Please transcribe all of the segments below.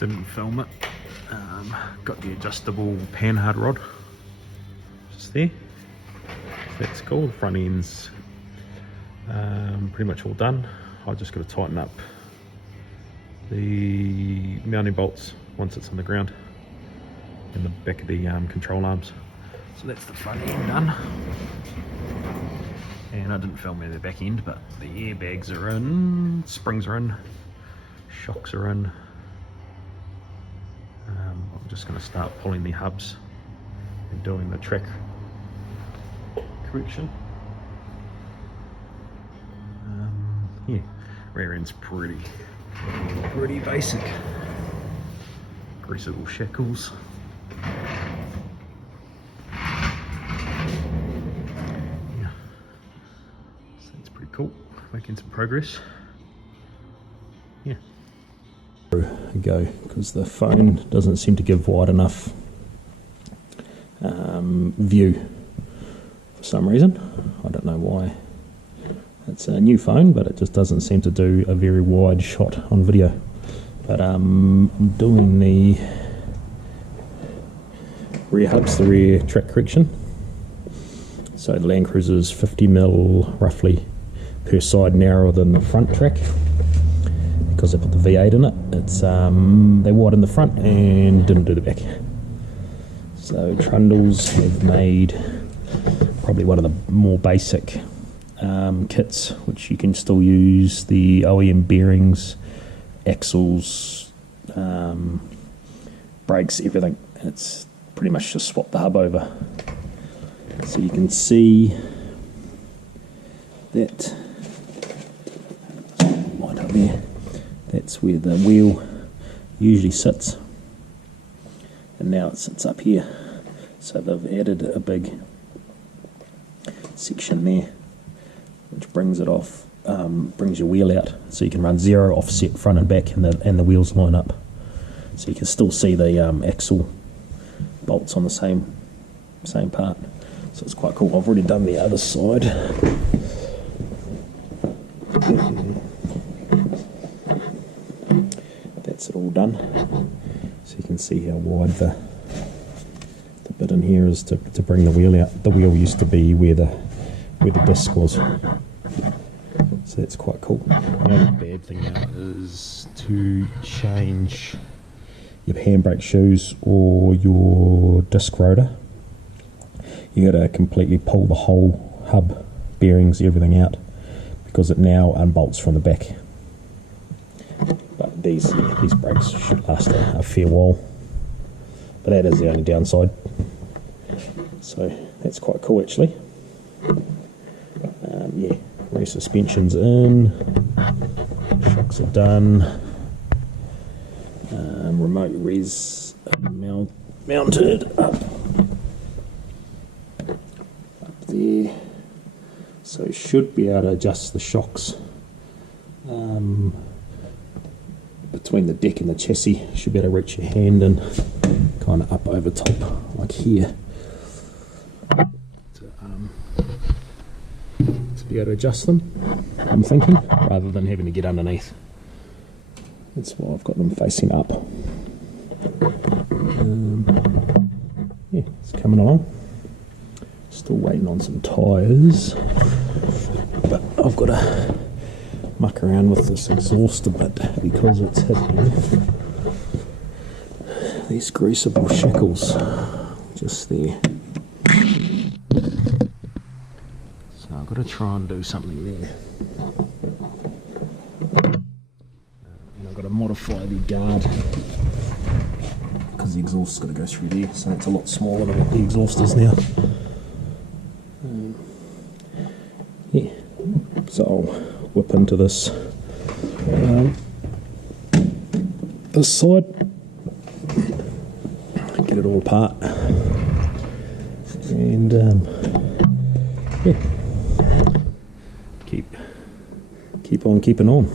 Didn't film it. Got the adjustable panhard rod just there. That's cool. The front end's pretty much all done. I've just got to tighten up the mounting bolts once it's on the ground and the back of the control arms. So that's the front end done. And I didn't film the back end, but the airbags are in, springs are in, shocks are in. I'm just going to start pulling the hubs and doing the track correction. Yeah, rear end's pretty basic. Greasable shackles. Yeah, so that's pretty cool. Making some progress. Yeah. Go because the phone doesn't seem to give wide enough view for some reason. I don't know why. It's a new phone, but it just doesn't seem to do a very wide shot on video. But I'm doing the rear hubs, the rear track correction. So the Landcruiser is 50mm roughly per side narrower than the front track. Because I put the V8 in it, it's they widened the front and didn't do the back. So trundles have made probably one of the more basic kits, which you can still use the OEM bearings, axles, brakes, everything. It's pretty much just swap the hub over. So you can see that right up there. That's where the wheel usually sits, and now it sits up here. So they've added a big section there, which brings it off, brings your wheel out, so you can run zero offset front and back, and the wheels line up. So you can still see the axle bolts on the same part. So it's quite cool. I've already done the other side. That's it all done. So you can see how wide the bit in here is to bring the wheel out. The wheel used to be where the disc was. So that's quite cool. The only bad thing now is to change your handbrake shoes or your disc rotor. You got to completely pull the whole hub, bearings, everything out, because it now unbolts from the back. But these brakes should last a fair while. But that is the only downside. So that's quite cool actually. Yeah, rear suspension's in, shocks are done, remote res mounted up there. So should be able to adjust the shocks between the deck and the chassis. Should be able to reach your hand and kind of up over top like here to be able to adjust them, I'm thinking, rather than having to get underneath. That's why I've got them facing up. Yeah, it's coming along. Still waiting on some tyres, but I've got to muck around with this exhaust a bit because it's hitting these greasable shackles just there. So I've got to try and do something there. And I've got to modify the guard because the exhaust's got to go through there, so it's a lot smaller than what the exhaust is now. Yeah, so I'll whip into this side, get it all apart, and yeah, keep on keeping on.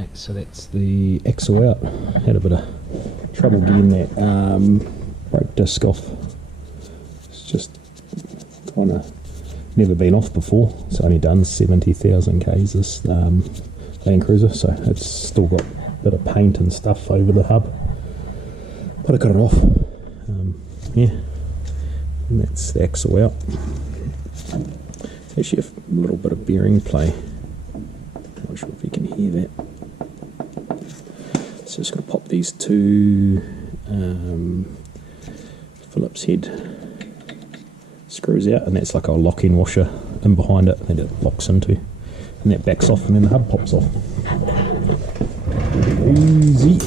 Okay, so that's the axle out. Had a bit of trouble getting that brake disc off. It's just kind of never been off before. It's only done 70,000 k's this Landcruiser, so it's still got a bit of paint and stuff over the hub. But I got it off. Yeah, and that's the axle out. Actually, a little bit of bearing play. Not sure if you can hear that. So just going to pop these two Phillips head screws out, and that's like a lock-in washer in behind it that it locks into, and that backs off, and then the hub pops off. Easy.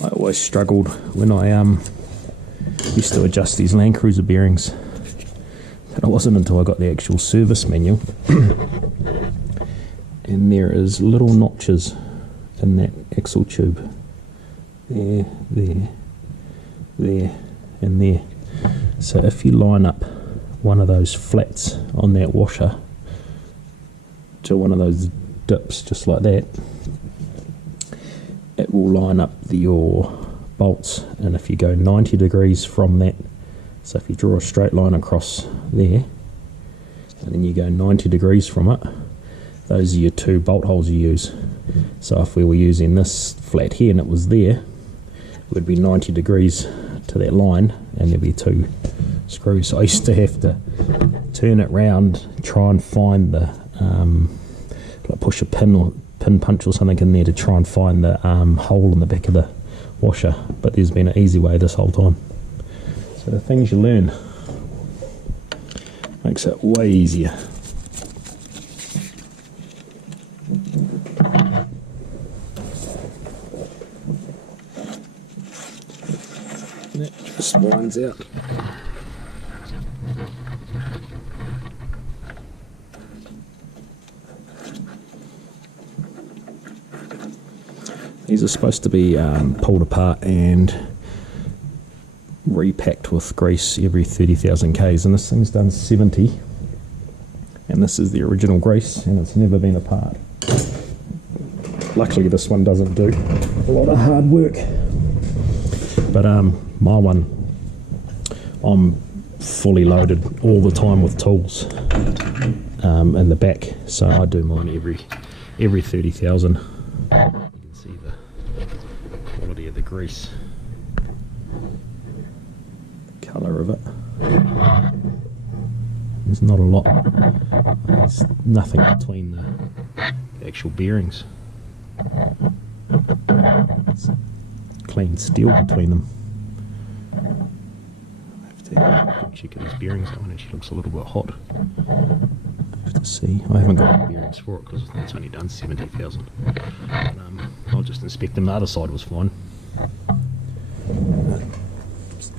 I always struggled when I used to adjust these Landcruiser bearings. And it wasn't until I got the actual service manual and there is little notches in that axle tube. There, and there. So if you line up one of those flats on that washer to one of those dips just like that, it will line up your bolts, and if you go 90 degrees from that, so if you draw a straight line across there and then you go 90 degrees from it, those are your two bolt holes you use. So if we were using this flat here and it was there, it would be 90 degrees to that line and there'd be two screws. So I used to have to turn it round, try and find the like push a pin or pin punch or something in there to try and find the hole in the back of the washer, but there's been an easy way this whole time. So the things you learn makes it way easier. That just winds out. These are supposed to be pulled apart and repacked with grease every 30,000 k's, and this thing's done 70, and this is the original grease and it's never been apart. Luckily this one doesn't do a lot of hard work, but my one, I'm fully loaded all the time with tools in the back, so I do mine every 30,000. You can see the quality of the grease, colour of it. There's not a lot, there's nothing between the actual bearings. It's clean steel between them. I have to have a check of these bearings. That one actually looks a little bit hot. I have to see. I haven't got any bearings for it because it's only done 70,000. I'll just inspect them. The other side was fine. Just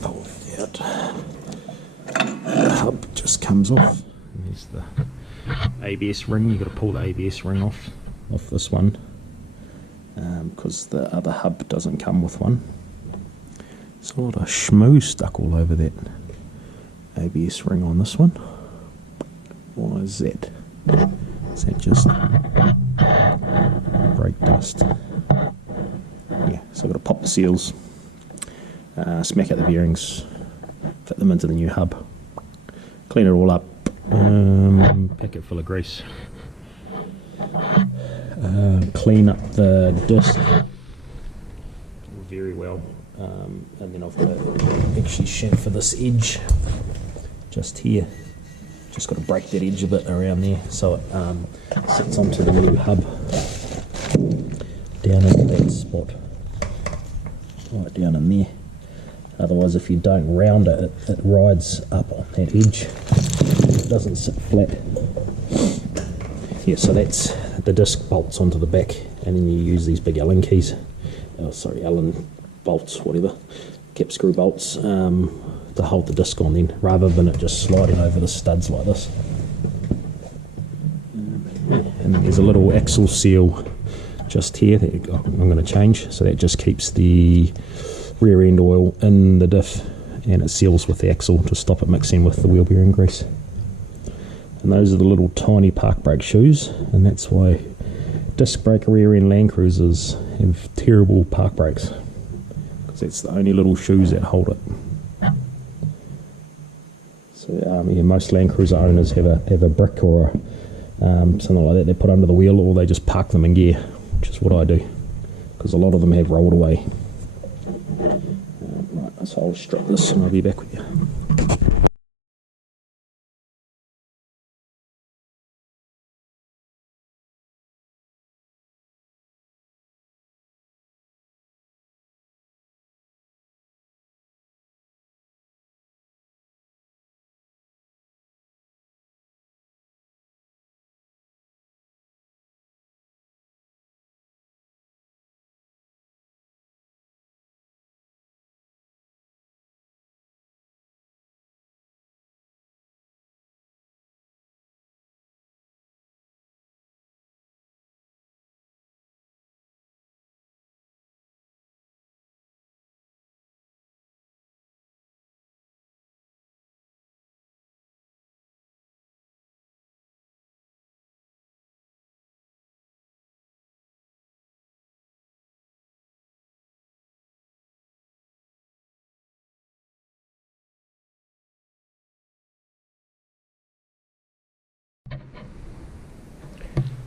pull it out. The hub just comes off. And there's the ABS ring. You've got to pull the ABS ring off this one because the other hub doesn't come with one. There's a lot of schmoo stuck all over that ABS ring on this one. Why is that? Is that just brake dust? Yeah, so I've got to pop the seals, smack out the bearings, fit them into the new hub, clean it all up, pack it full of grease, clean up the disc very well, and then I've got to actually chamfer this edge just here. Just got to break that edge a bit around there so it sits onto the new hub down into that spot, right down in there. Otherwise, if you don't round it, it rides up on that edge. It doesn't sit flat. Yeah, so that's the disc bolts onto the back, and then you use these big Allen keys. Allen bolts, whatever, cap screw bolts, to hold the disc on then, rather than it just sliding over the studs like this. and then there's a little axle seal just here that I'm going to change, so that just keeps the rear end oil in the diff, and it seals with the axle to stop it mixing with the wheel bearing grease. And those are the little tiny park brake shoes, and that's why disc brake rear end Landcruisers have terrible park brakes, because that's the only little shoes that hold it. So yeah, most Landcruiser owners have a brick or something like that they put under the wheel, or they just park them in gear, which is what I do, because a lot of them have rolled away. Right, so I'll strip this and I'll be back with you.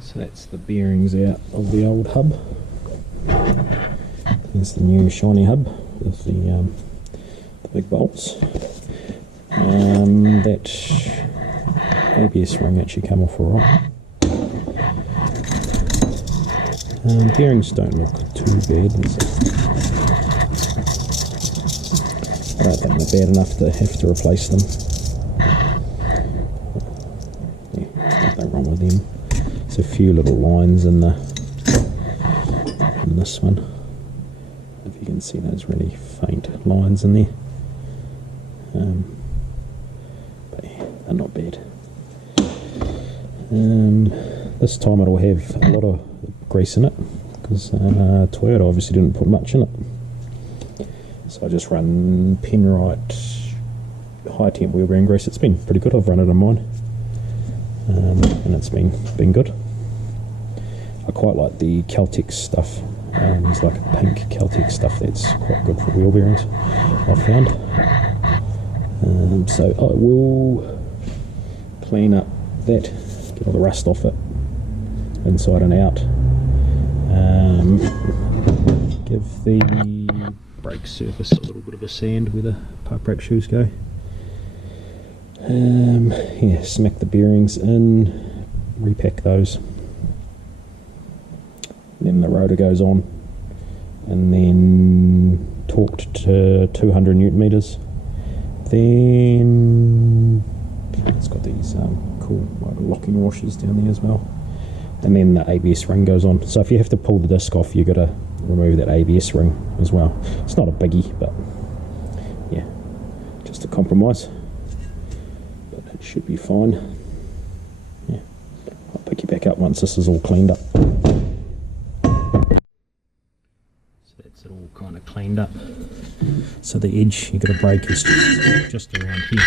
So that's the bearings out of the old hub. Here's the new shiny hub with the big bolts. That ABS ring actually come off alright. Bearings don't look too bad. I don't think they're bad enough to have to replace them. Yeah, nothing wrong with them. There's a few little lines in this one. If you can see those really faint lines in there. But yeah, they're not bad. This time it'll have a lot of grease in it, because Toyota obviously didn't put much in it. So I just run Penrite high temp wheel bearing grease. It's been pretty good. I've run it on mine, and it's been good. I quite like the Celtic stuff. There's like a pink Celtic stuff that's quite good for wheel bearings, I've found. So I will clean up that, get all the rust off it, inside and out. Give the brake surface a little bit of a sand where the park brake shoes go. Yeah, smack the bearings in, repack those. Then the rotor goes on, and then torqued to 200 newton meters. Then it's got these cool locking washers down there as well. And then the ABS ring goes on. So if you have to pull the disc off, you've got to remove that ABS ring as well. It's not a biggie, but yeah, just a compromise. But it should be fine. Yeah, I'll pick you back up once this is all cleaned up. So that's it all kind of cleaned up. So the edge you've got to break is just around here.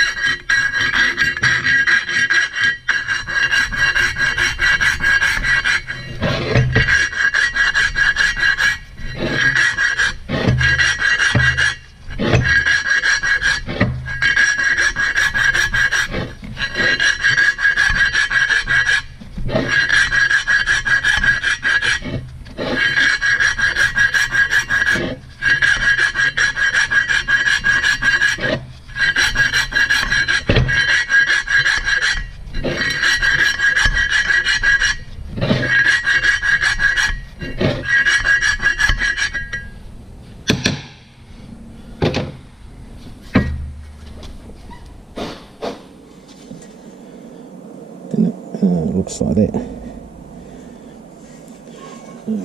Looks like that.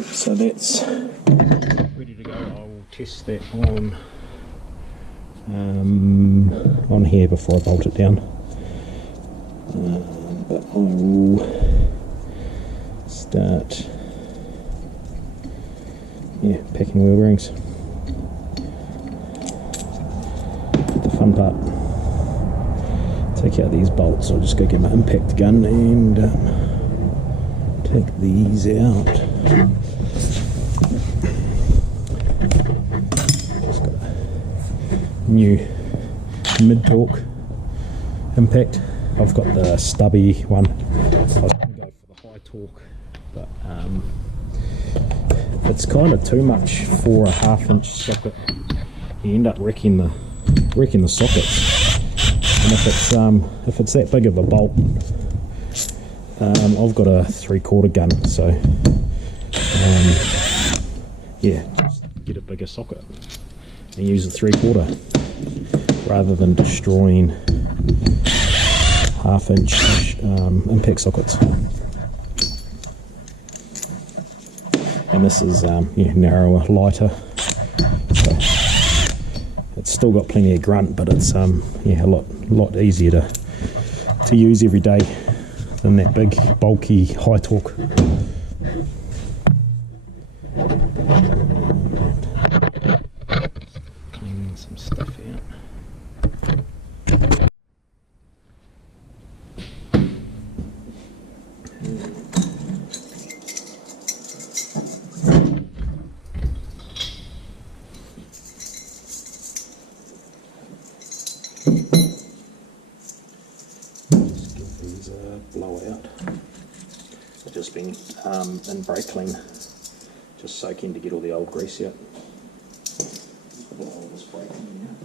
So that's ready to go. I will test that on here before I bolt it down. But I will start packing wheel bearings. The fun part. Take out these bolts. I'll just go get my impact gun and take these out. Just got a new mid-torque impact. I've got the stubby one. I was going to go for the high torque, but it's kind of too much for a 1/2 inch socket. You end up wrecking the sockets. And if it's that big of a bolt, I've got a 3/4 gun, so just get a bigger socket and use a 3/4 rather than destroying 1/2 inch impact sockets. And this is narrower, lighter, so it's still got plenty of grunt, but it's a lot easier to use every day than that big, bulky, high torque. Cleaning some stuff out. Blowout. I've just been in brake clean, just soaking to get all the old grease out. All this brake clean out.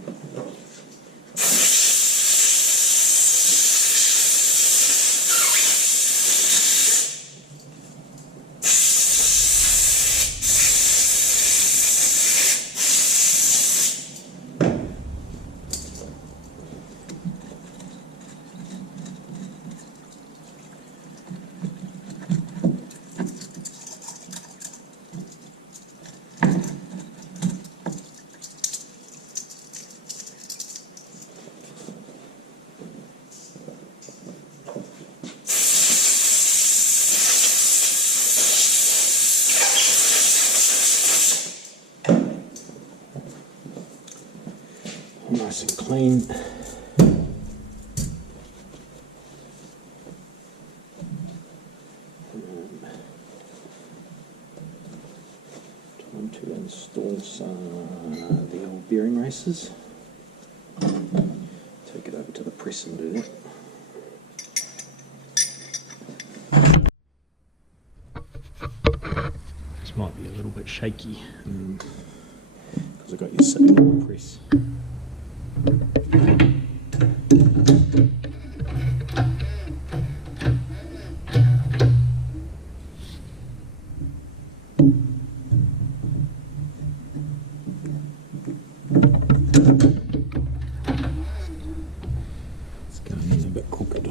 Nice and clean. Time to install the old bearing races. Take it over to the press and do that. This might be a little bit shaky because I got you sitting on the press. It's going in a bit crooked.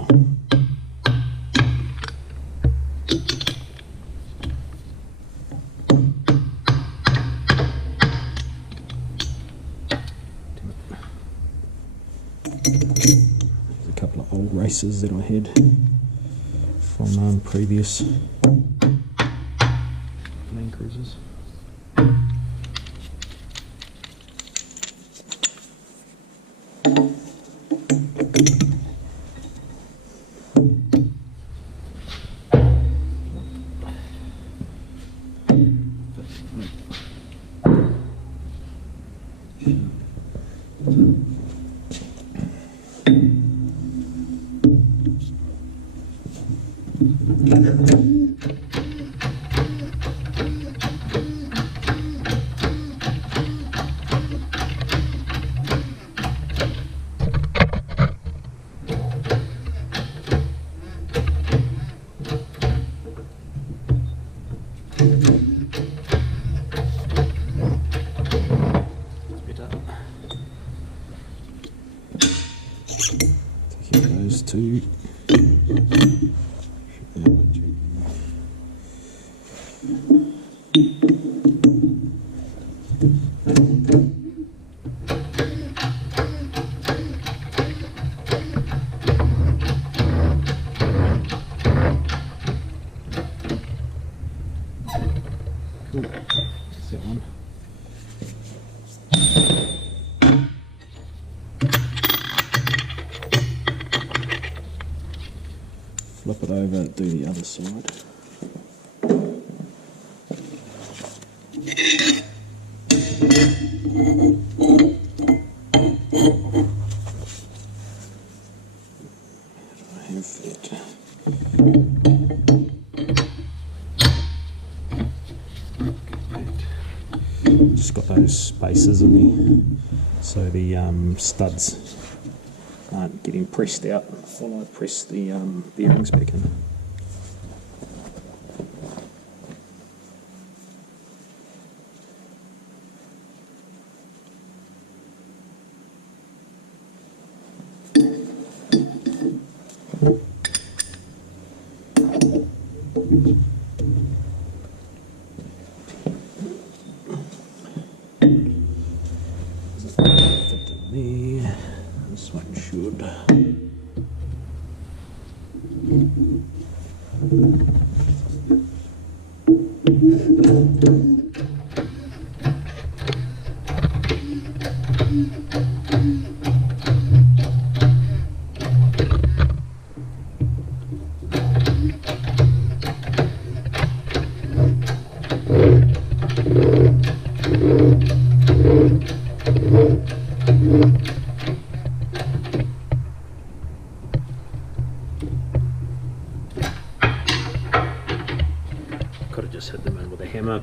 There's a couple of old races that I had from previous Landcruisers. Taking those two. flip it over and do the other side. Just got those spaces in there so the studs aren't getting pressed out while I press the bearings back in. This one should. Could have just hit them in with a hammer.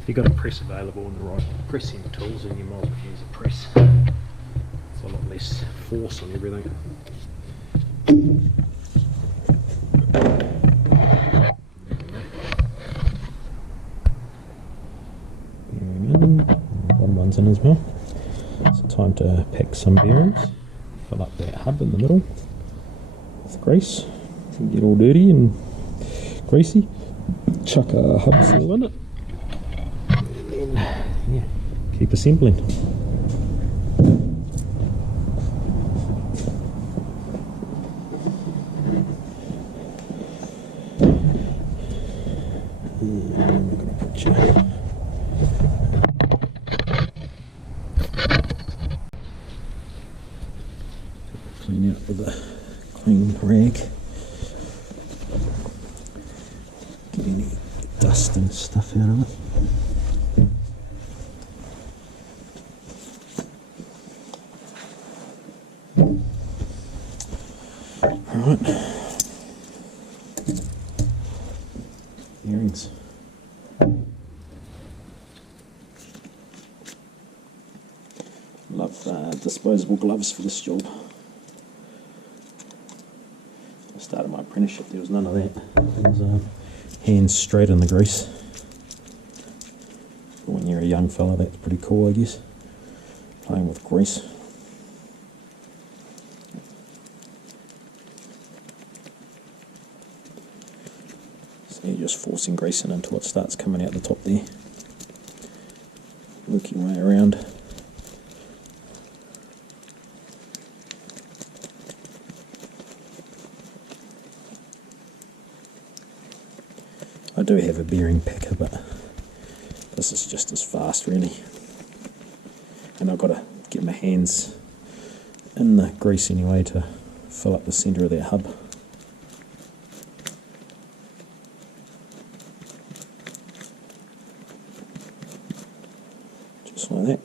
If you've got a press available and the right pressing tools, then you might as well use a press. It's a lot less force on everything. Bottom one's in as well. So time to pack some bearings. Fill up that hub in the middle with grease. Get all dirty and greasy. Chuck a hub seal in it. And then, yeah, keep assembling. I'm going to put you. Clean out with a clean rag. Get any dust and stuff out of it. Alright. Earrings. Love disposable gloves for this job. I started my apprenticeship, there was none of that. It was hands straight in the grease. But when you're a young fella, that's pretty cool, I guess. Playing with grease. So you're just forcing grease in until it starts coming out the top there. Work your way around. I do have a bearing packer, but this is just as fast really. And I've got to get my hands in the grease anyway to fill up the centre of that hub. Just like that.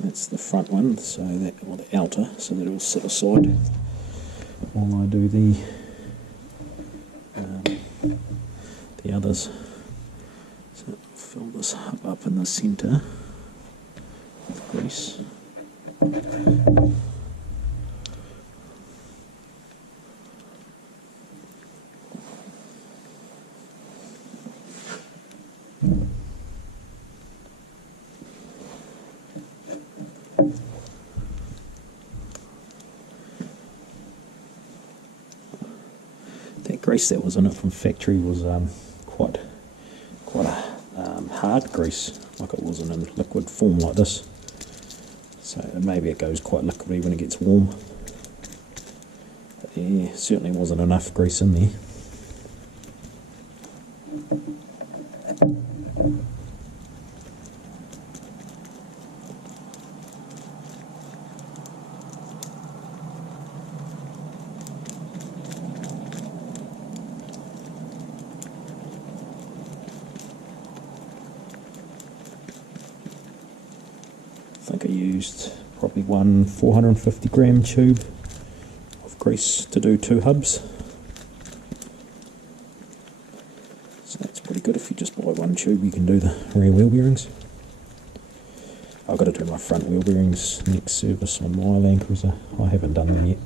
That's the front one, so that, or the outer, so that it will sit aside while I do the others. So fill this hub up in the centre with grease. That grease that was in it from factory was quite a hard grease, like it wasn't in liquid form like this. So maybe it goes quite liquidy when it gets warm. But there certainly wasn't enough grease in there. think I used probably one 450 gram tube of grease to do 2 hubs. So that's pretty good. If you just buy 1 tube, you can do the rear wheel bearings. I've got to do my front wheel bearings next service on my Landcruiser. I haven't done them yet.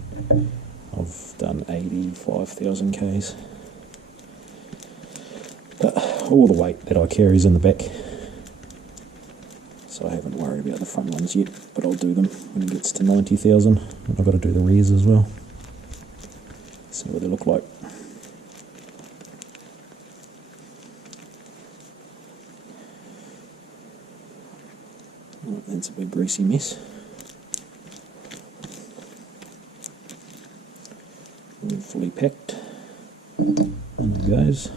I've done 85,000 Ks. But all the weight that I carry is in the back, so I haven't worried about the front ones yet, but I'll do them when it gets to 90,000, and I've got to do the rears as well. See what they look like. Right, that's a big greasy mess. All fully packed, and it goes.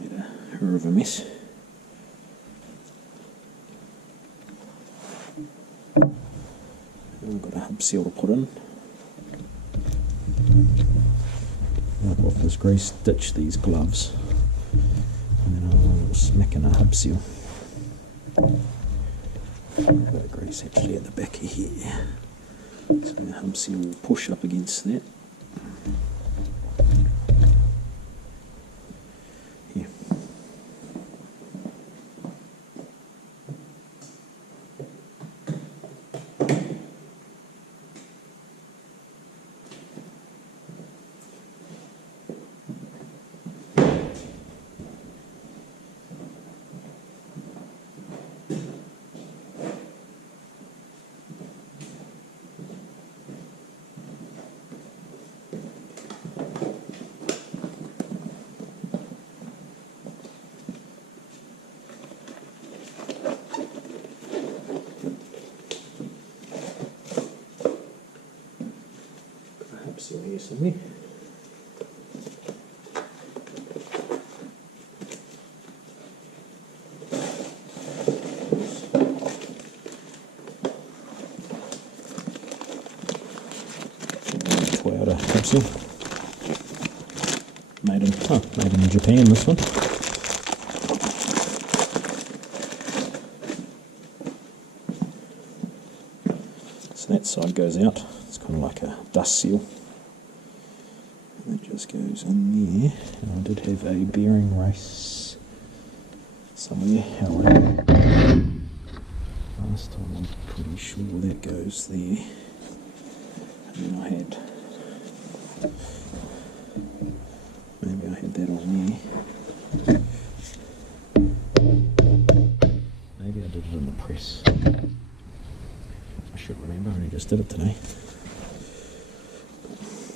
Made a hurrah of a mess. We've got a hub seal to put in. Wipe off this grease, ditch these gloves, and then I'll smack in a hub seal. A bit of grease actually at the back of here, so the hub seal will push up against that. Here. Seal here somewhere. Toyota capsule. Made in Japan, this one. So that side goes out. It's kind of like a dust seal. That just goes in there, and I did have a bearing race somewhere. However, last time I'm pretty sure that goes there, and then I had, maybe I had that on there. Maybe I did it in the press. I should remember, I only just did it today.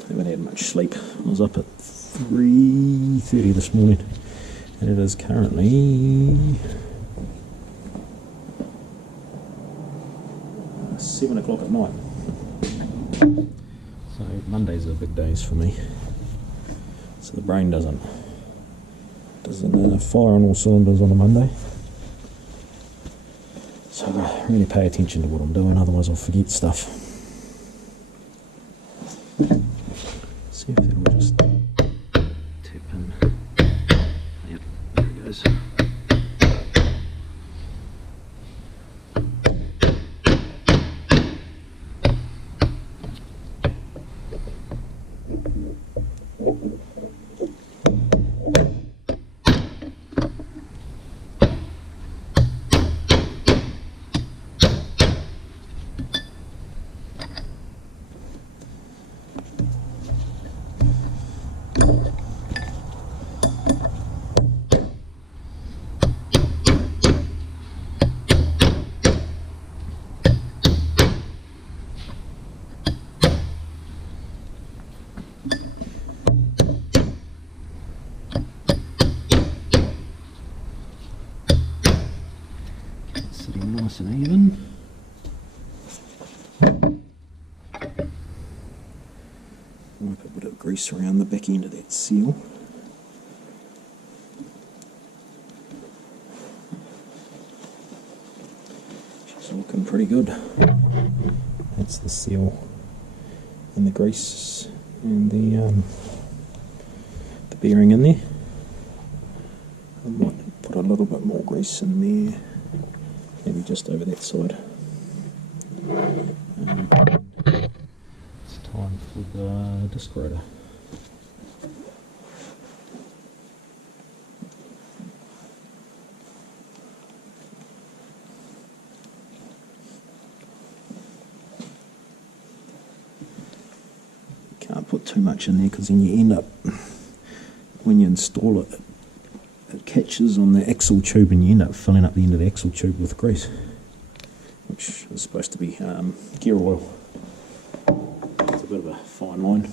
I haven't had much sleep. I was up at 3:30 this morning, and it is currently 7 o'clock at night. So Mondays are big days for me. So the brain doesn't fire on all cylinders on a Monday. So I really pay attention to what I'm doing, otherwise I'll forget stuff. See if it'll just tip in. Yep, there it goes. Sitting nice and even. Wipe a bit of grease around the back end of that seal. She's looking pretty good. That's the seal and the grease and the bearing in there. I might put a little bit more grease in there, maybe just over that side. It's time for the disc rotor. Can't put too much in there because then you end up, when you install it, it catches on the axle tube and you end up filling up the end of the axle tube with grease, which is supposed to be gear oil. It's a bit of a fine line.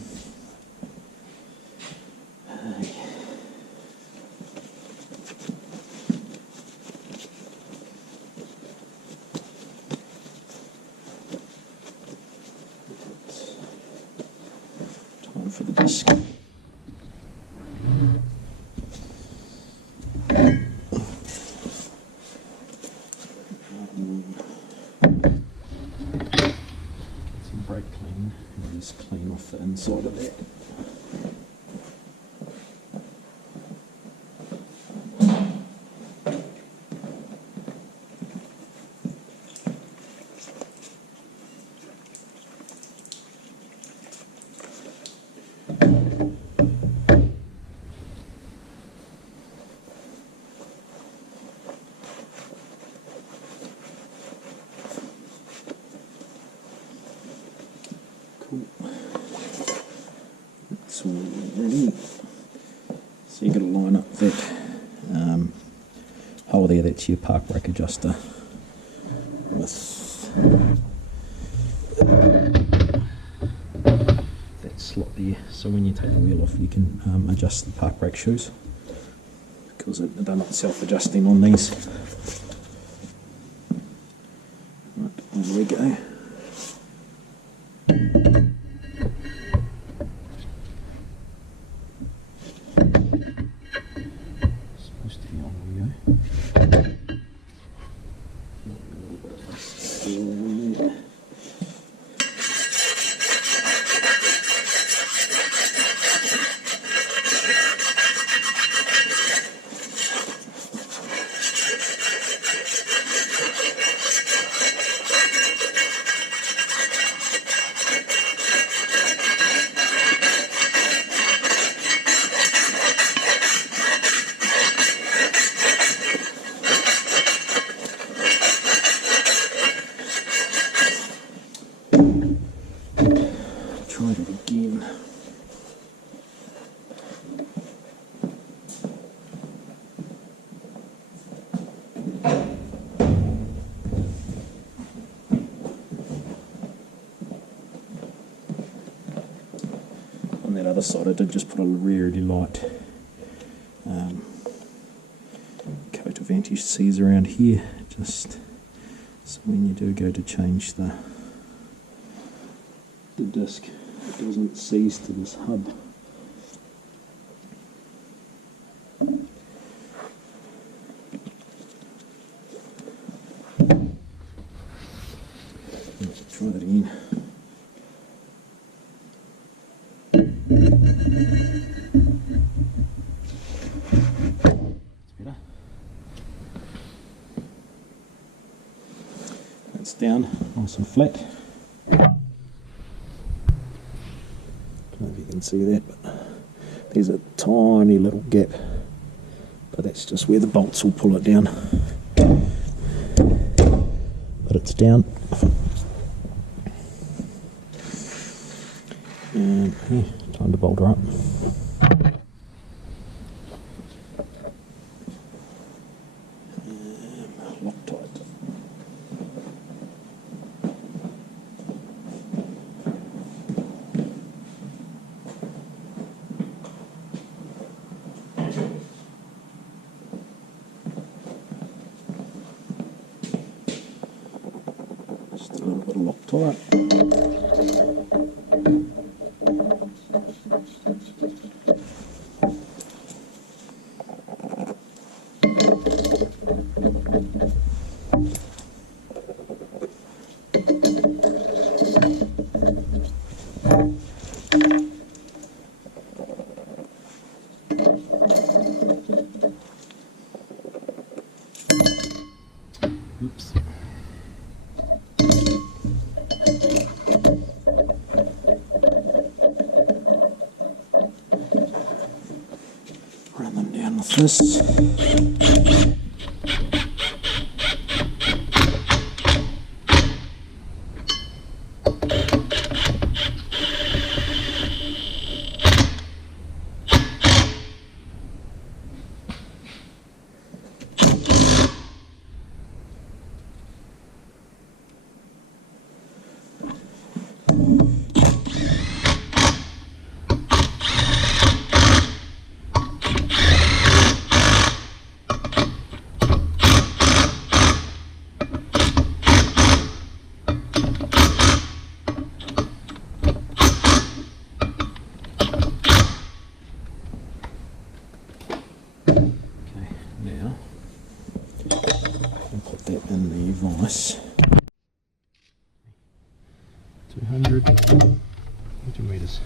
Time for the disc. Clean off the inside of that. Cool. That's all ready. So you've got to line up that hole there, that's your park brake adjuster, with that slot there. So when you take the wheel off, you can adjust the park brake shoes, because they're not self-adjusting on these. Right, there we go. Try it again. On that other side I did just put a really light coat of anti-seize around here, just so when you do go to change the disc, it doesn't seize to this hub. Let's try that again. That's better. That's down, nice and flat. I don't know if you can see that, but there's a tiny little gap, but that's just where the bolts will pull it down. But it's down. And yeah, time to bolt her up. Loctite. Just a little bit of Loctite. off this. Vice 200 meters.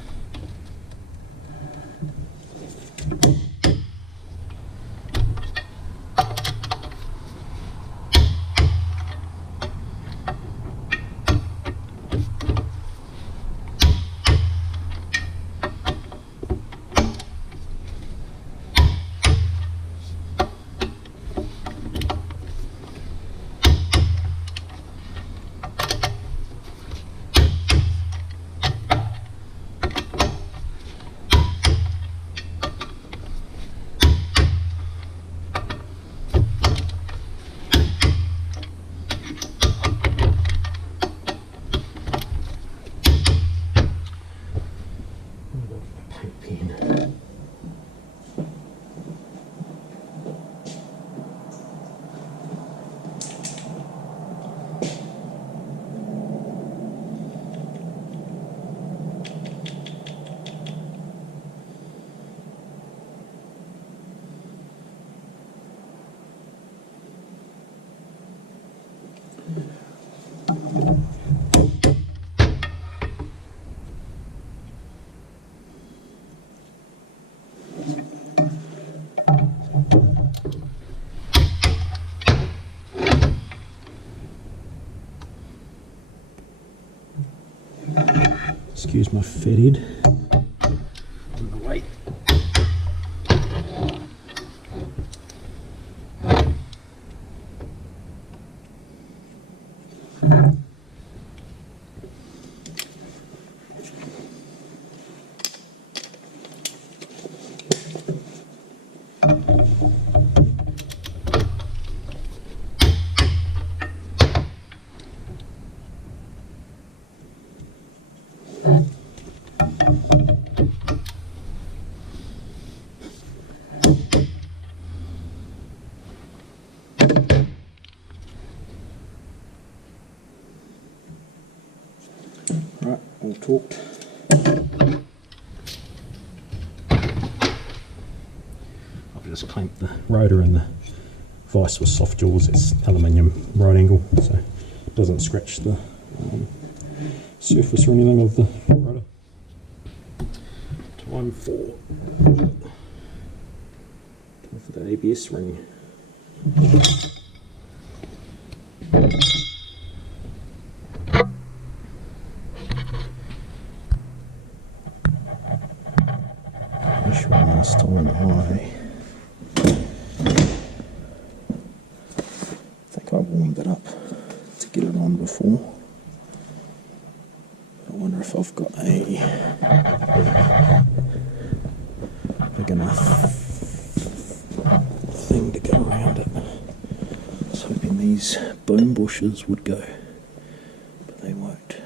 Excuse my fetid. On the way. Right, all torqued. I've just clamped the rotor and the vice with soft jaws. It's aluminium right angle, so it doesn't scratch the surface or anything of the rotor. Time for the ABS ring. This one last time I think I warmed it up to get it on before. I wonder if I've got a big enough thing to go around it. I was hoping these boom bushes would go, but they won't.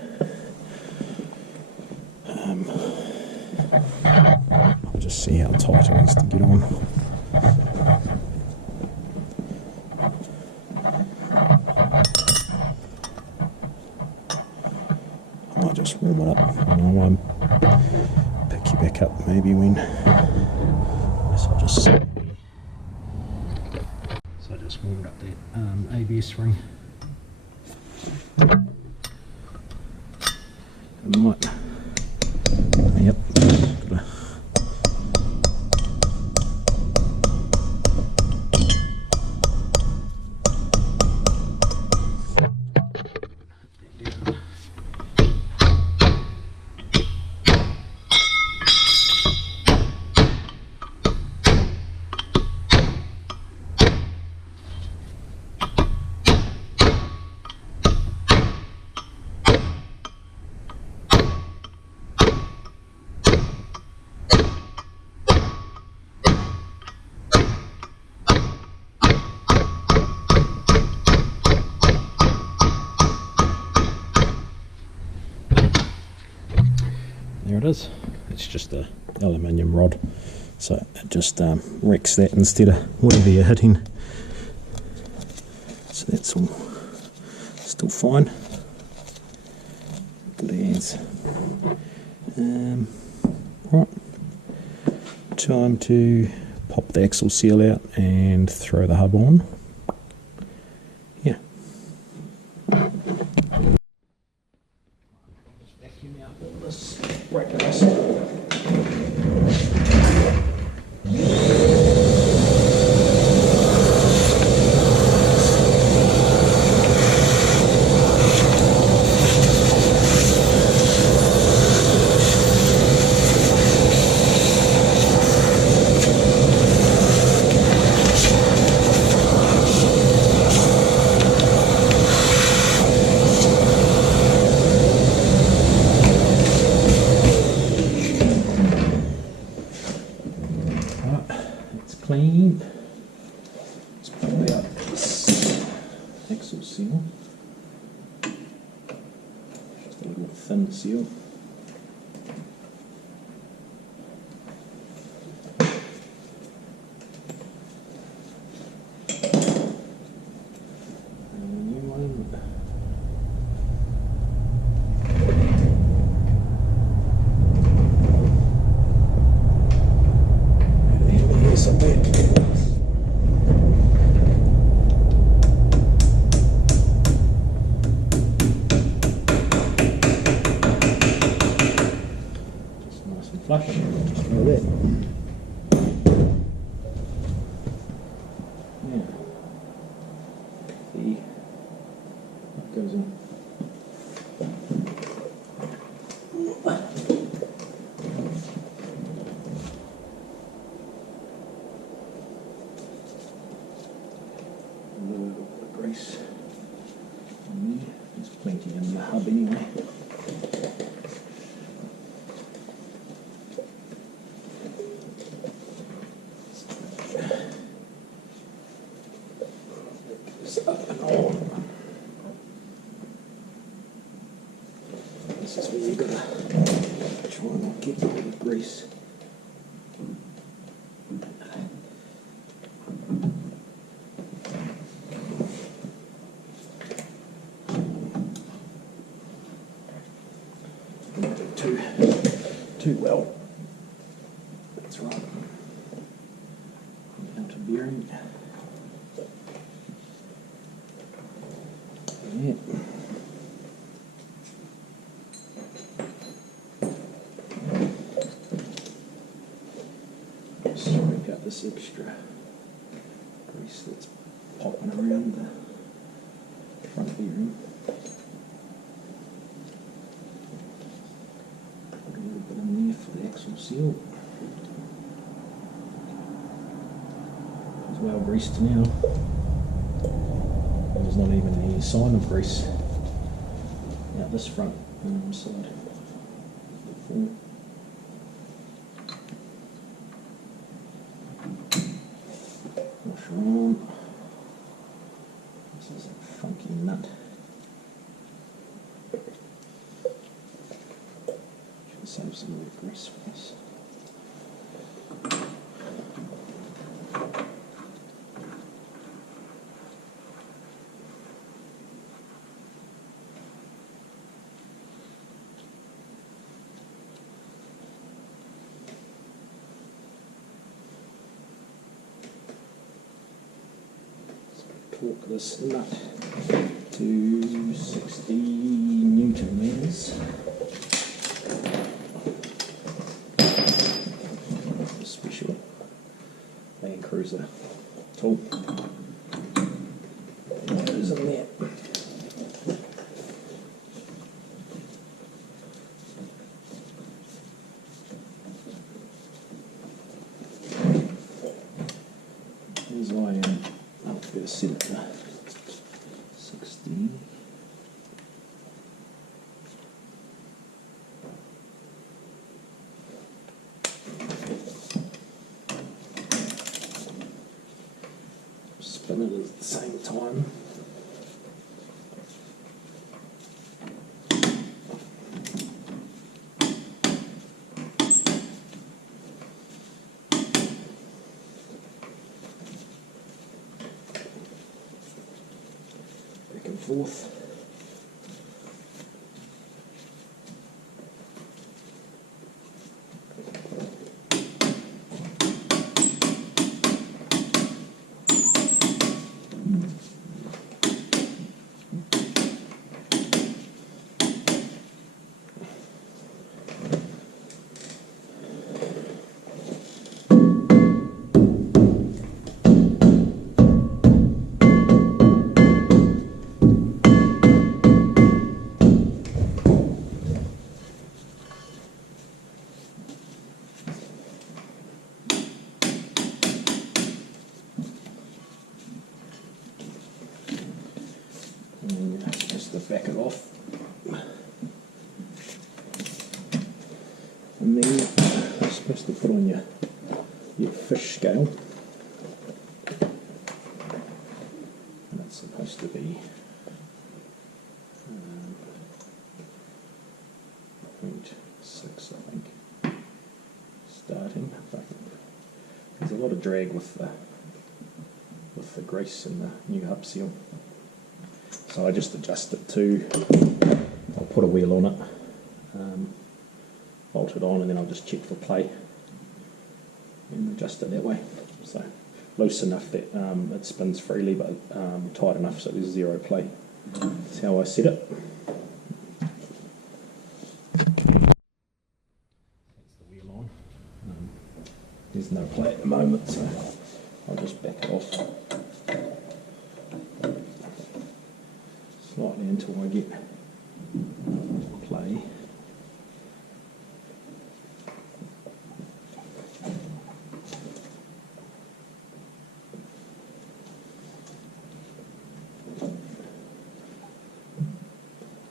I'll just see how tight it is to get on. I might just warm it up and I'll pick you back up maybe when. So I'll just warmed up that ABS ring. I might. Yep. there it is. It's just a aluminium rod, so it just wrecks that instead of whatever you're hitting. So that's all still fine. Good as. Right, time to pop the axle seal out and throw the hub on. Yeah. Just vacuum out all this brake dust. Clean. Let's pull out this axle seal. Just a little thin seal. And a new one. Somewhere. Just nice and flush. Just like that. Yeah. See, that goes in. A little bit of grease on there. There's plenty in the hub anyway. This up and on. This is where you've got to try and not get all the grease. Too well. That's right. Down to bearing. Yeah. Scrape out this extra grease that's popping around the front bearing. For the axle seal. It's well greased now. There's not even any sign of grease out this front side. Wash on. This is a funky nut. Save some of the grease for this. So torque this nut to 60 Newton meters. Special Landcruiser tool. What is in there? Here's why I'll better set it to 60. Spin it at the same time. forth. Just to back it off, and then you're supposed to put on your fish scale, and it's supposed to be 0.6, I think, starting. But there's a lot of drag with the grease in the new hub seal. So I just adjust it to, I'll put a wheel on it, bolt it on, and then I'll just check for play and adjust it that way. So loose enough that it spins freely, but tight enough so there's zero play. That's how I set it. That's the wheel on. There's no play at the moment, so I'll just back it off slightly until I get play.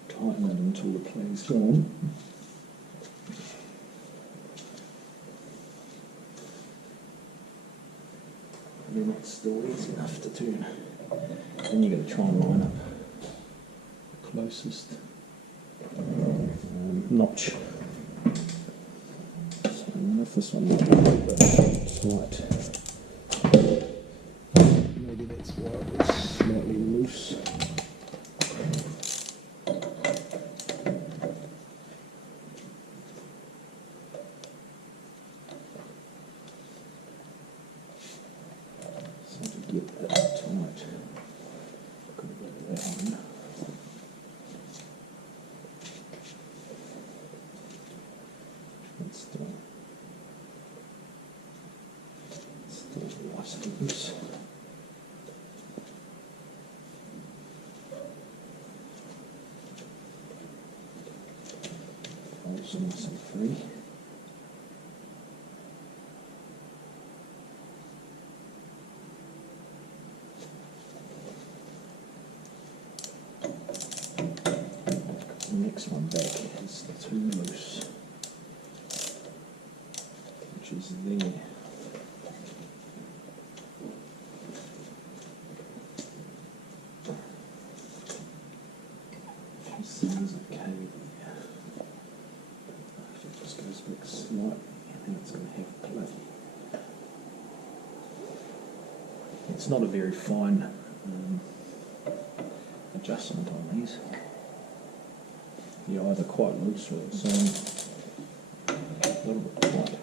Tighten it until the play's gone. And then that's still easy enough to turn. Then you've got to try and line up the closest notch. So if this one might be a little bit slight, maybe that's why it was slightly loose. So to get that tight, got a bit of that on. It's still nice and loose. Also nice and free. The next one back is too loose, which is there. Seems okay there. If it just goes back slightly, then it's going to have play. It's not a very fine adjustment on these. You're either quite loose or it's a little bit tight.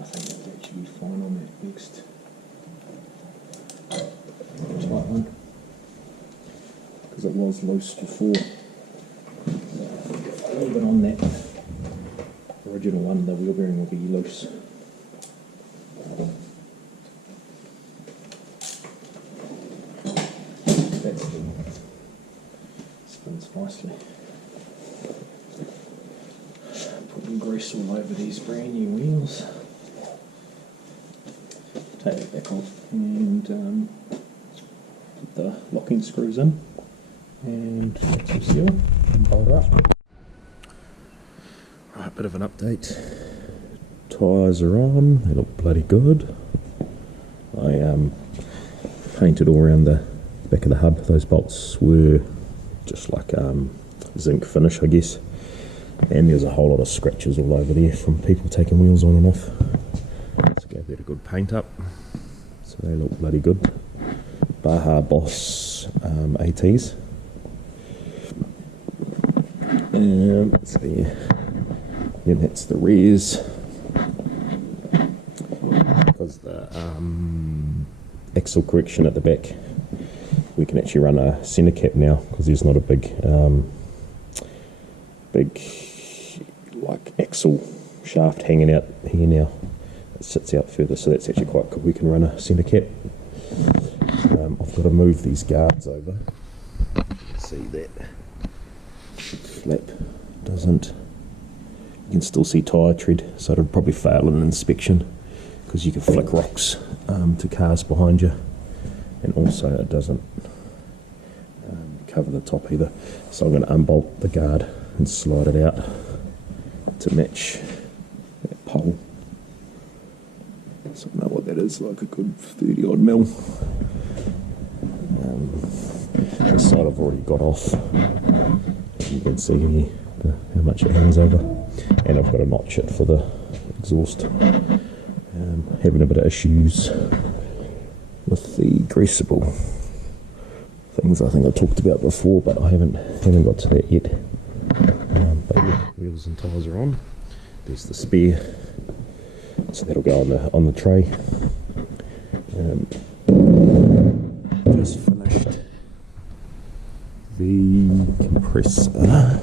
I think that would actually be fine on that next tight one, because it was loose before. If I leave it on that original one, the wheel bearing will be loose. That's the spins nicely. Putting grease all over these brand new wheels. Take it back off and the locking screws in and axle seal and bolt her up. Right, bit of an update. Tyres are on, they look bloody good. I painted all around the back of the hub. Those bolts were just like zinc finish, I guess. And there's a whole lot of scratches all over there from people taking wheels on and off. Let's give that a good paint up. So they look bloody good. Baja Boss ATs. So yeah, then that's the rears. Because the axle correction at the back, we can actually run a centre cap now because there's not a big like axle shaft hanging out here now. It sits out further, so that's actually quite cool. We can run a centre cap. I've got to move these guards over. See that flap doesn't. You can still see tyre tread, so it'll probably fail in an inspection because you can flick rocks to cars behind you, and also it doesn't cover the top either. So I'm going to unbolt the guard and slide it out to match that pole. So I know what that is, like a good 30 odd mil. This side I've already got off. You can see here how much it hangs over, and I've got to notch it for the exhaust. Having a bit of issues with the greasable things I think I talked about before, but I haven't got to that yet. But yeah, wheels and tyres are on. There's the spare, so that'll go on the tray. Just finished the compressor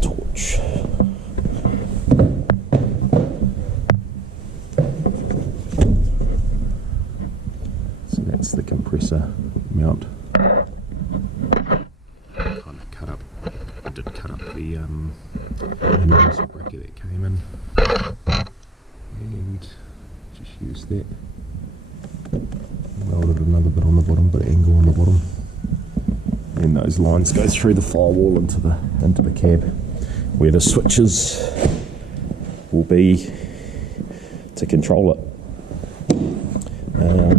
torch. So that's the compressor mount. Kind of cut up. I did cut up the universal bracket that came in, and just use that. Welded another bit on the bottom, bit of angle on the bottom, and those lines go through the firewall into the cab, where the switches will be to control it.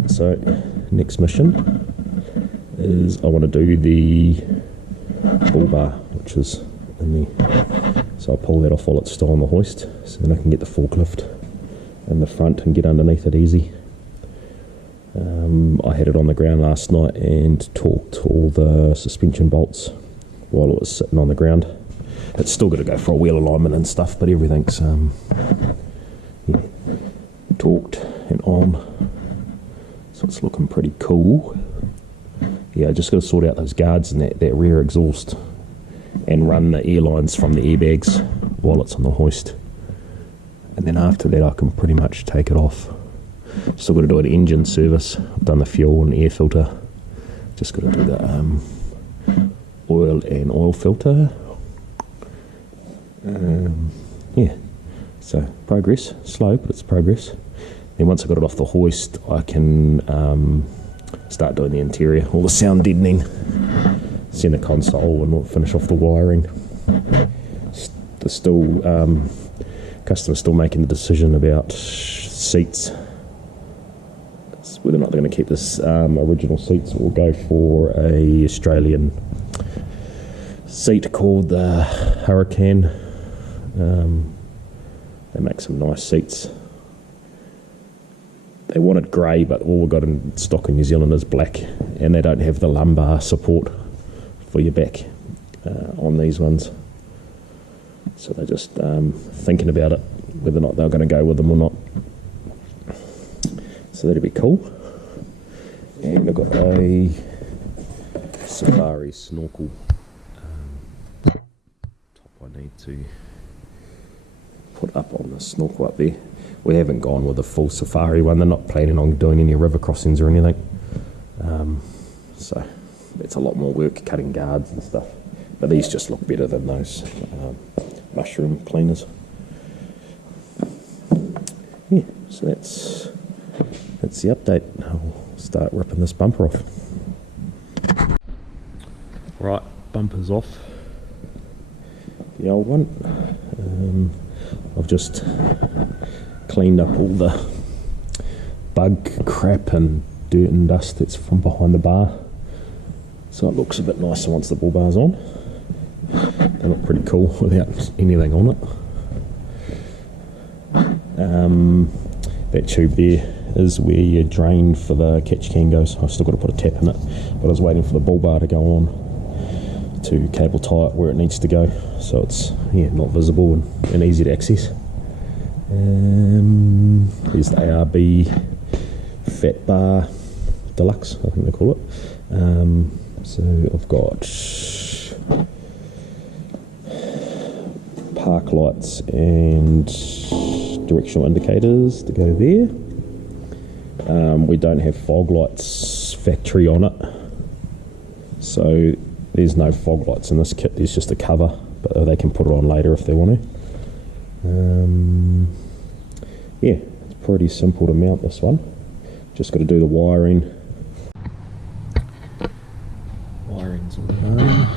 So next mission is I want to do the bullbar, which is in the. So I'll pull that off while it's still on the hoist, so then I can get the forklift in the front and get underneath it easy. I had it on the ground last night and torqued all the suspension bolts while it was sitting on the ground. It's still got to go for a wheel alignment and stuff, but everything's torqued and on, so it's looking pretty cool. Yeah, I just got to sort out those guards and that rear exhaust and run the air lines from the airbags while it's on the hoist, and then after that I can pretty much take it off. Still got to do an engine service. I've done the fuel and air filter. Just got to do the oil and oil filter. Yeah, so progress, slow, but it's progress. Then once I got it off the hoist, I can start doing the interior, all the sound deadening, center console, and we'll finish off the wiring. There's still customers still making the decision about seats, whether or not they're going to keep this original seats or go for a Australian seat called the Hurricane. They make some nice seats. They wanted grey, but all we've got in stock in New Zealand is black, and they don't have the lumbar support for your back on these ones. So they're just thinking about it, whether or not they're going to go with them or not. So that'd be cool. And I've got a Safari snorkel top I need to put up on the snorkel up there. We haven't gone with a full Safari one. They're not planning on doing any river crossings or anything. So it's a lot more work cutting guards and stuff. But these just look better than those mushroom cleaners. Yeah, so that's the update. I'll start ripping this bumper off. Right, bumper's off. The old one. I've just cleaned up all the bug crap and dirt and dust that's from behind the bar, so it looks a bit nicer once the bull bar's on. They look pretty cool without anything on it. That tube there is where your drain for the catch can goes. I've still got to put a tap in it, but I was waiting for the bull bar to go on to cable tie it where it needs to go, so it's not visible and easy to access. There's the ARB Fat Bar Deluxe, I think they call it. So I've got park lights and directional indicators to go there. We don't have fog lights factory on it, so there's no fog lights in this kit. There's just a cover, but they can put it on later if they want to. It's pretty simple to mount this one. Just got to do the wiring. Wiring's all done.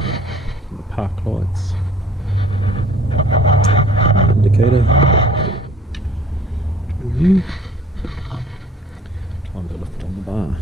The park lights. Indicator. Time to lift on the bar.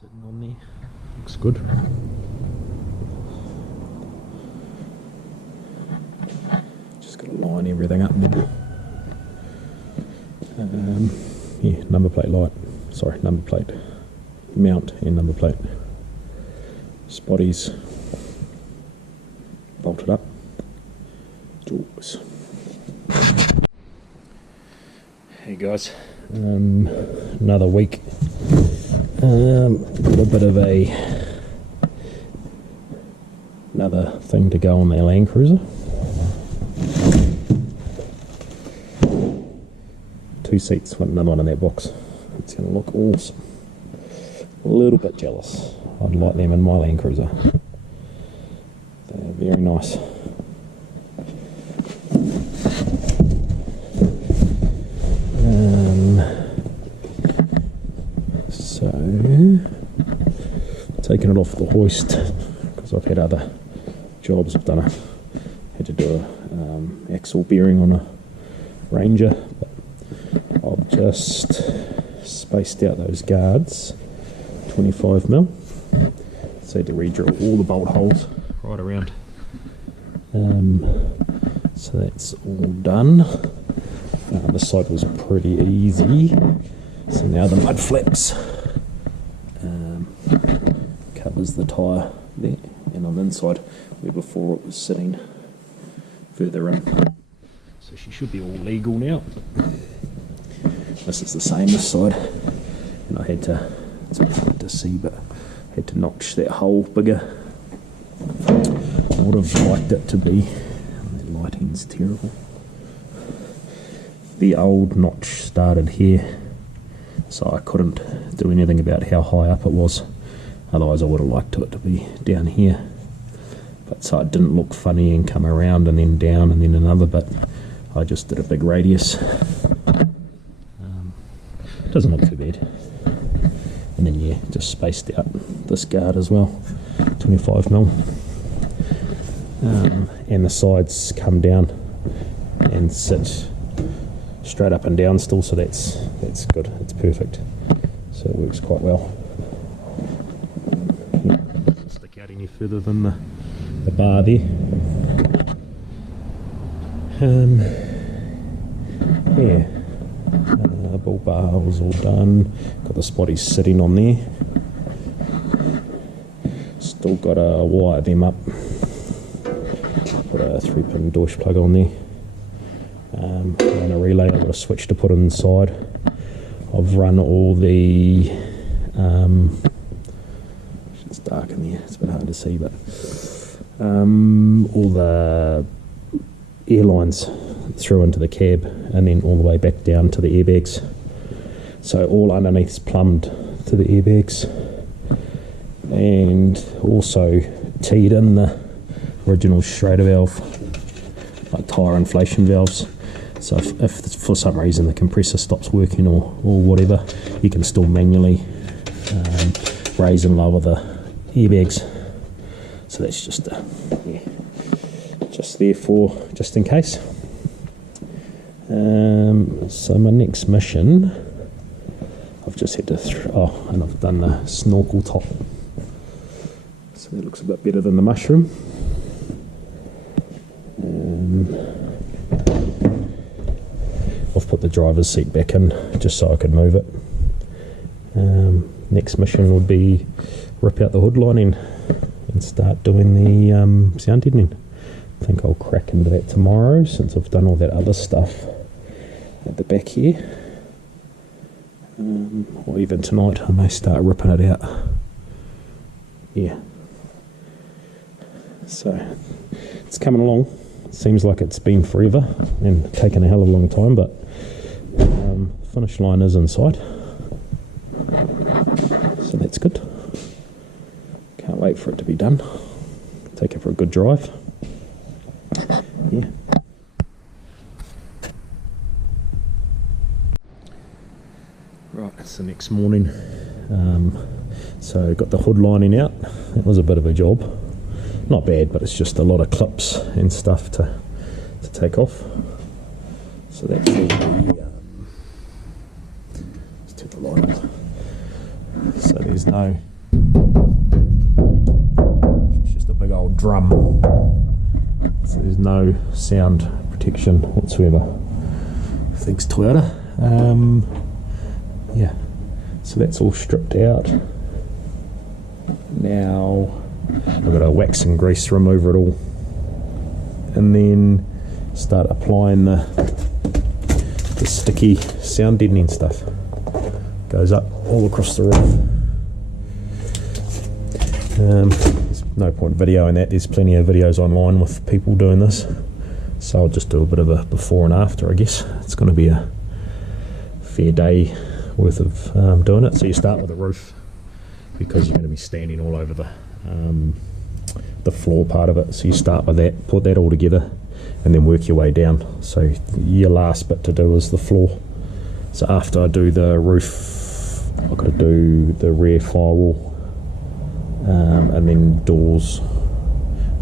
Sitting on there, looks good. Just got to line everything up now. Number plate light, sorry, number plate mount and number plate. Spotties bolted up. Jaws. Hey guys, another week. Got a bit of another thing to go on their Landcruiser. 2 seats, another one in that box. It's going to look awesome. A little bit jealous. I'd like them in my Landcruiser. They're very nice. So, taking it off the hoist because I've had other jobs. I've had to do a axle bearing on a Ranger, but I've just spaced out those guards 25mm. So I had to re-drill all the bolt holes right around. So that's all done. The side was pretty easy. So now the mud flaps covers the tyre there, and on the inside where before it was sitting further in. So she should be all legal now. This is the same this side, and I had to, it's a bit hard to see, but I had to notch that hole bigger. I would have liked it to be, the lighting's terrible. The old notch started here, so I couldn't do anything about how high up it was. Otherwise I would have liked it to be down here. But so it didn't look funny and come around and then down and then another bit. I just did a big radius. Doesn't look too bad. And then yeah, just spaced out this guard as well, 25mm. And the sides come down and sit straight up and down still, so that's good, it's perfect. So it works quite well. Doesn't stick out any further than the bar there. Yeah, bull bar was all done. Got the spotties sitting on there. Still got to wire them up. Put a 3-pin Dorsch plug on there. Run a relay. I've got a switch to put inside. I've run all the it's dark in there, it's a bit hard to see, but all the air lines through into the cab and then all the way back down to the airbags. So all underneath's plumbed to the airbags, and also teed in the original Schrader valve, like tyre inflation valves. So if for some reason the compressor stops working or whatever, you can still manually raise and lower the airbags. So that's just just there for just in case. So my next mission, I've just had to and I've done the snorkel top. So that looks a bit better than the mushroom. I've put the driver's seat back in just so I could move it. Next mission would be rip out the hood lining and start doing the sound deadening. I think I'll crack into that tomorrow since I've done all that other stuff at the back here. Or even tonight I may start ripping it out. Yeah. So it's coming along. It seems like it's been forever and taken a hell of a long time, but finish line is in sight. So that's good. Can't wait for it to be done. Take it for a good drive. Yeah. Right, it's the next morning. So got the hood lining out. That was a bit of a job. Not bad, but it's just a lot of clips and stuff to take off. So that's all the let's turn the light on. So there's no, it's just a big old drum. So there's no sound protection whatsoever. Thanks Toyota. Yeah, so that's all stripped out. Now I've got to wax and grease remove it all, and then start applying the sticky sound deadening stuff. Goes up all across the roof. There's no point videoing that, there's plenty of videos online with people doing this, so I'll just do a bit of a before and after, I guess. It's going to be a fair day worth of doing it. So you start with the roof, because you're going to be standing all over the floor part of it, so you start with that, put that all together, and then work your way down. So your last bit to do is the floor. So after I do the roof, I've got to do the rear firewall, and then doors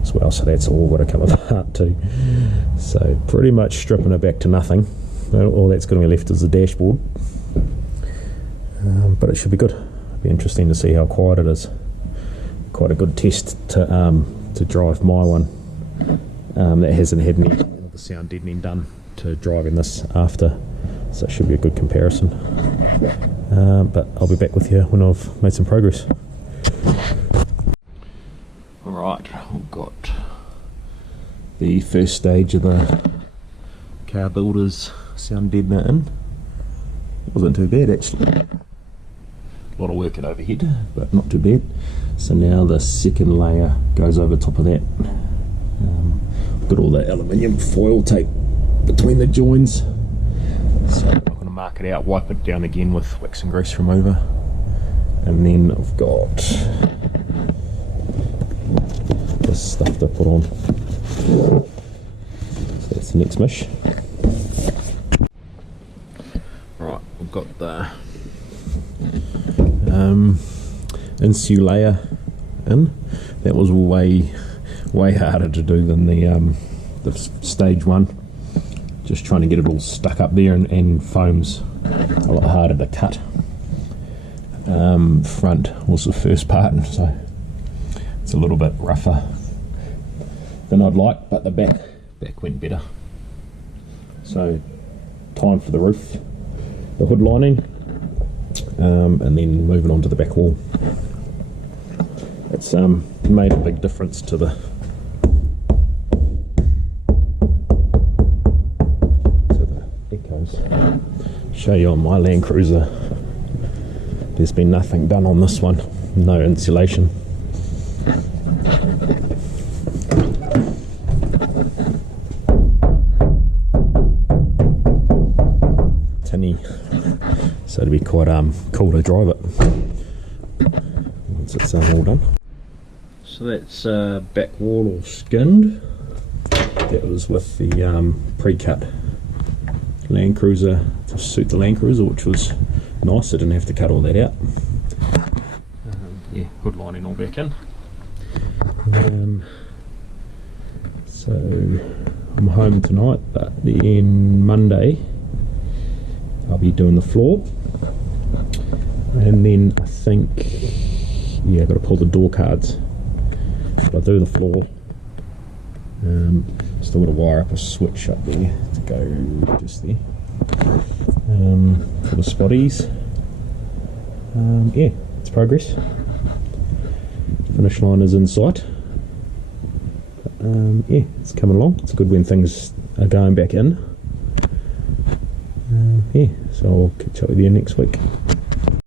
as well, so that's all got to come apart too. So pretty much stripping it back to nothing. All that's going to be left is the dashboard, but it should be good. It'll be interesting to see how quiet it is. Quite a good test to drive my one that hasn't had any of the sound deadening done, to driving this after, so it should be a good comparison. But I'll be back with you when I've made some progress. Alright, we've got the first stage of the car builder's sound deadener in. Wasn't too bad actually. A lot of work at overhead, but not too bad. So now the second layer goes over top of that. Got all the aluminium foil tape between the joins. So I'm going to mark it out, wipe it down again with wax and grease remover. And then I've got this stuff to put on. So that's the next mish. Right, we've got the insulator in. That was way harder to do than the stage one. Just trying to get it all stuck up there, and foam's a lot harder to cut. Front was the first part, so it's a little bit rougher than I'd like, but the back went better. So time for the roof, the hood lining, and then moving on to the back wall. It's made a big difference to the echoes. Show you on my Landcruiser, there's been nothing done on this one, no insulation. Tinny, so it'll be quite cool to drive it once it's all done. So that's back wall all skinned. That was with the pre-cut Landcruiser to suit the Landcruiser, which was nice. I didn't have to cut all that out. Yeah, hood lining all back in. So I'm home tonight, but then Monday I'll be doing the floor, and then I think, yeah, I've got to pull the door cards. But I'll do the floor. Still got to wire up a switch up there to go just there for the spotties. Yeah, it's progress. Finish line is in sight. But, yeah, it's coming along. It's good when things are going back in. Yeah, so I'll catch up with you next week.